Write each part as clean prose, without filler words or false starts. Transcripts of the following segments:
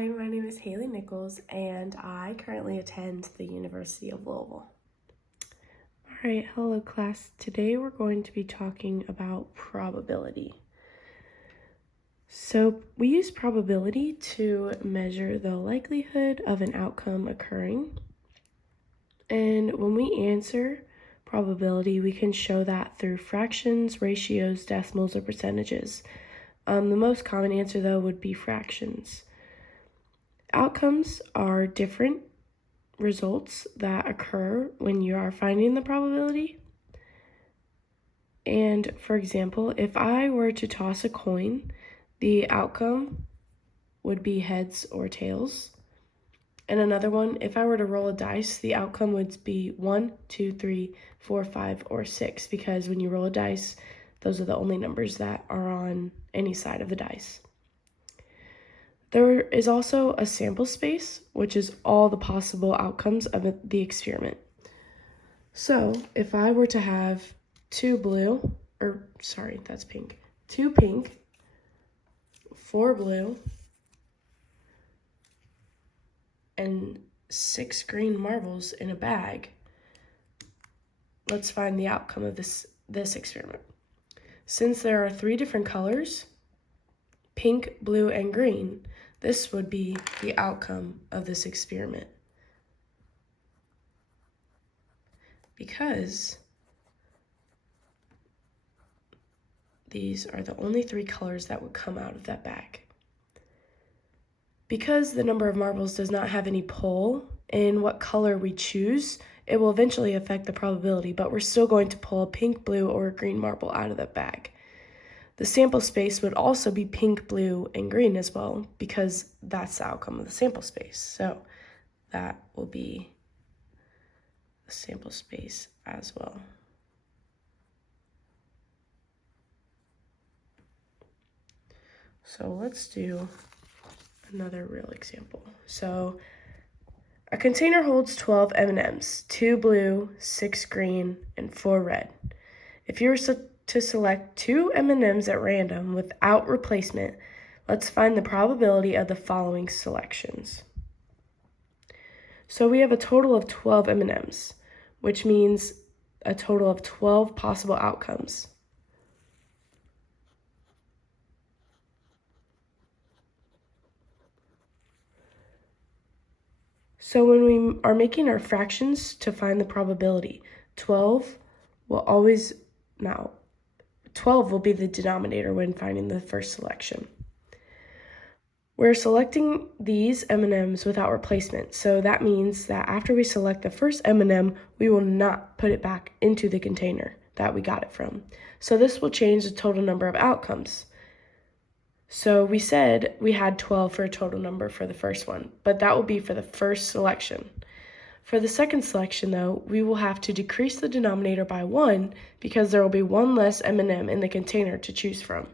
Hi, my name is Haley Nichols, and I currently attend the University of Louisville. All right, hello class. Today we're going to be talking about probability. So we use probability to measure the likelihood of an outcome occurring. And when we answer probability, we can show that through fractions, ratios, decimals, or percentages. The most common answer, though, would be fractions. Outcomes are different results that occur when you are finding the probability. And for example, if I were to toss a coin, the outcome would be heads or tails. And another one, if I were to roll a dice, the outcome would be 1, 2, 3, 4, 5, or 6, because when you roll a dice, those are the only numbers that are on any side of the dice. There is also a sample space, which is all the possible outcomes of the experiment. So if I were to have two pink, 4 blue, and 6 green marbles in a bag, let's find the outcome of this experiment. Since there are 3 different colors, pink, blue, and green, this would be the outcome of this experiment. Because these are the only 3 colors that would come out of that bag. Because the number of marbles does not have any pull in what color we choose, it will eventually affect the probability, but we're still going to pull a pink, blue, or a green marble out of that bag. The sample space would also be pink, blue, and green as well, because that's the outcome of the sample space. So that will be the sample space as well. So let's do another real example. So a container holds 12 M&Ms, 2 blue, 6 green, and 4 red. If you were to select 2 M&Ms at random without replacement, let's find the probability of the following selections. So we have a total of 12 M&Ms, which means a total of 12 possible outcomes. So when we are making our fractions to find the probability, 12 will be the denominator when finding the first selection. We're selecting these M&Ms without replacement, so that means that after we select the first M&M, we will not put it back into the container that we got it from. So this will change the total number of outcomes. So we said we had 12 for a total number for the first one, but that will be for the first selection. For the second selection, though, we will have to decrease the denominator by 1 because there will be 1 less M&M in the container to choose from.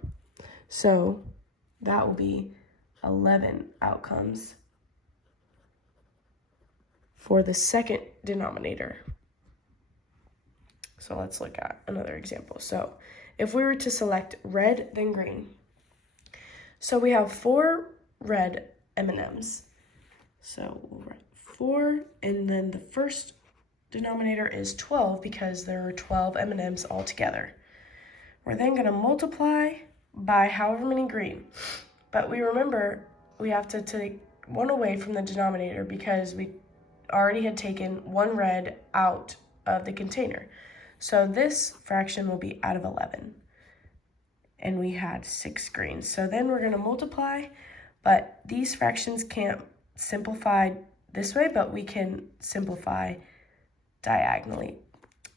So that will be 11 outcomes for the second denominator. So let's look at another example. So if we were to select red, then green. So we have 4 red M&Ms. So we'll write 4, and then the first denominator is 12 because there are 12 M&Ms all together. We're then going to multiply by however many green. But we remember we have to take 1 away from the denominator because we already had taken 1 red out of the container. So this fraction will be out of 11. And we had 6 green. So then we're going to multiply, but these fractions can't simplify this way, but we can simplify diagonally.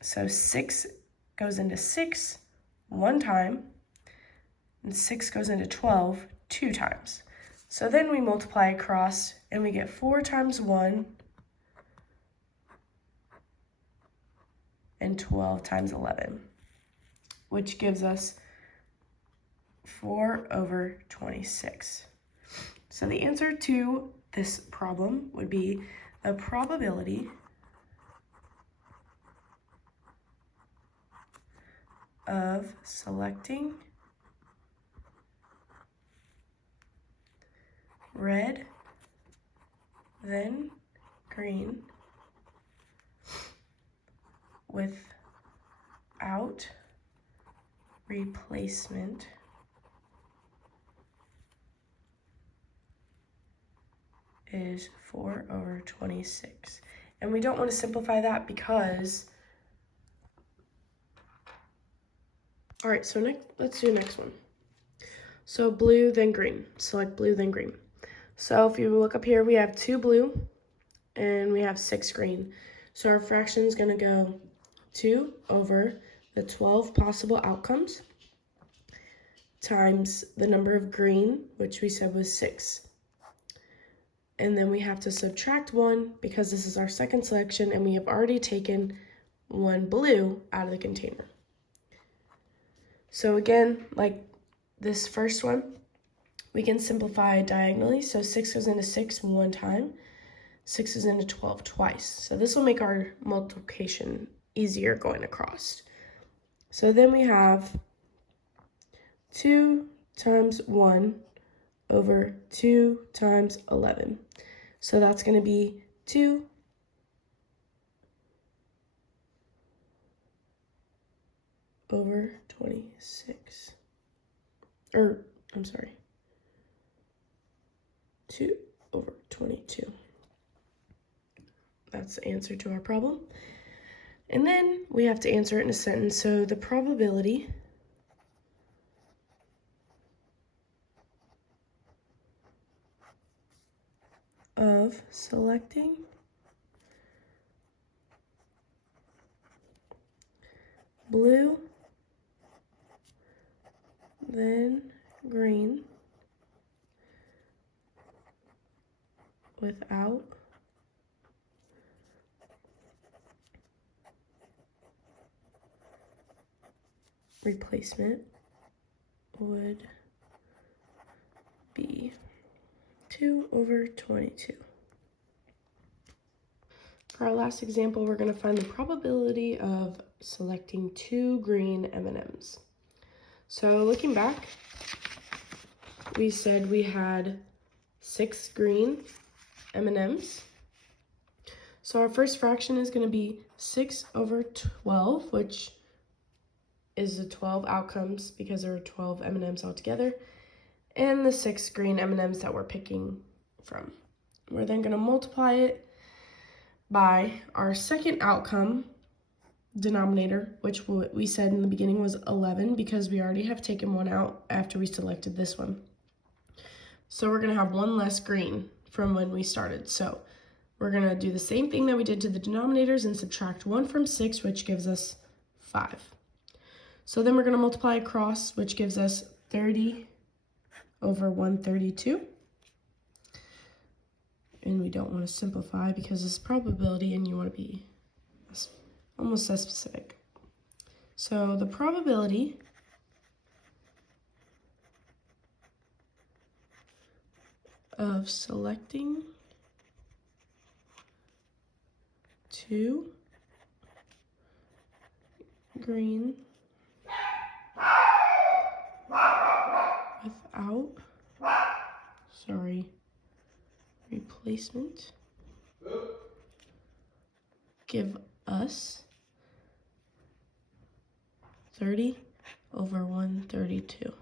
So 6 goes into 6 1 time, and 6 goes into 12 2 times. So then we multiply across, and we get 4 times 1 and 12 times 11, which gives us 4/26. So the answer to this problem would be the probability of selecting red, then green without replacement is 4/26. And we don't want to simplify that because, all right, so let's do the next one. So blue, then green. Select blue, then green. So if you look up here, we have 2 blue and we have 6 green. So our fraction is going to go 2 over the 12 possible outcomes times the number of green, which we said was 6. And then we have to subtract 1 because this is our second selection and we have already taken 1 blue out of the container. So again, like this first one, we can simplify diagonally. So 6 goes into 6 one time, 6 is into 12 twice. So this will make our multiplication easier going across. So then we have 2 times 1 over 2 times 11. So that's going to be 2 over 26. Or, I'm sorry, 2 over 22. That's the answer to our problem. And then we have to answer it in a sentence. So the probability of selecting blue, then green, without replacement would be 2/22. For our last example, we're going to find the probability of selecting 2 green M&Ms. So looking back, we said we had 6 green M&Ms. So our first fraction is going to be 6/12, which is the 12 outcomes because there are 12 M&Ms altogether, and the 6 green M&Ms that we're picking from. We're then going to multiply it by our second outcome denominator, which we said in the beginning was 11 because we already have taken 1 out after we selected this one. So we're going to have 1 less green from when we started. So we're going to do the same thing that we did to the denominators and subtract 1 from 6, which gives us 5. So then we're going to multiply across, which gives us 30/132. And we don't want to simplify because it's probability and you want to be almost as specific. So the probability of selecting 2 green without, replacement give us 30/132.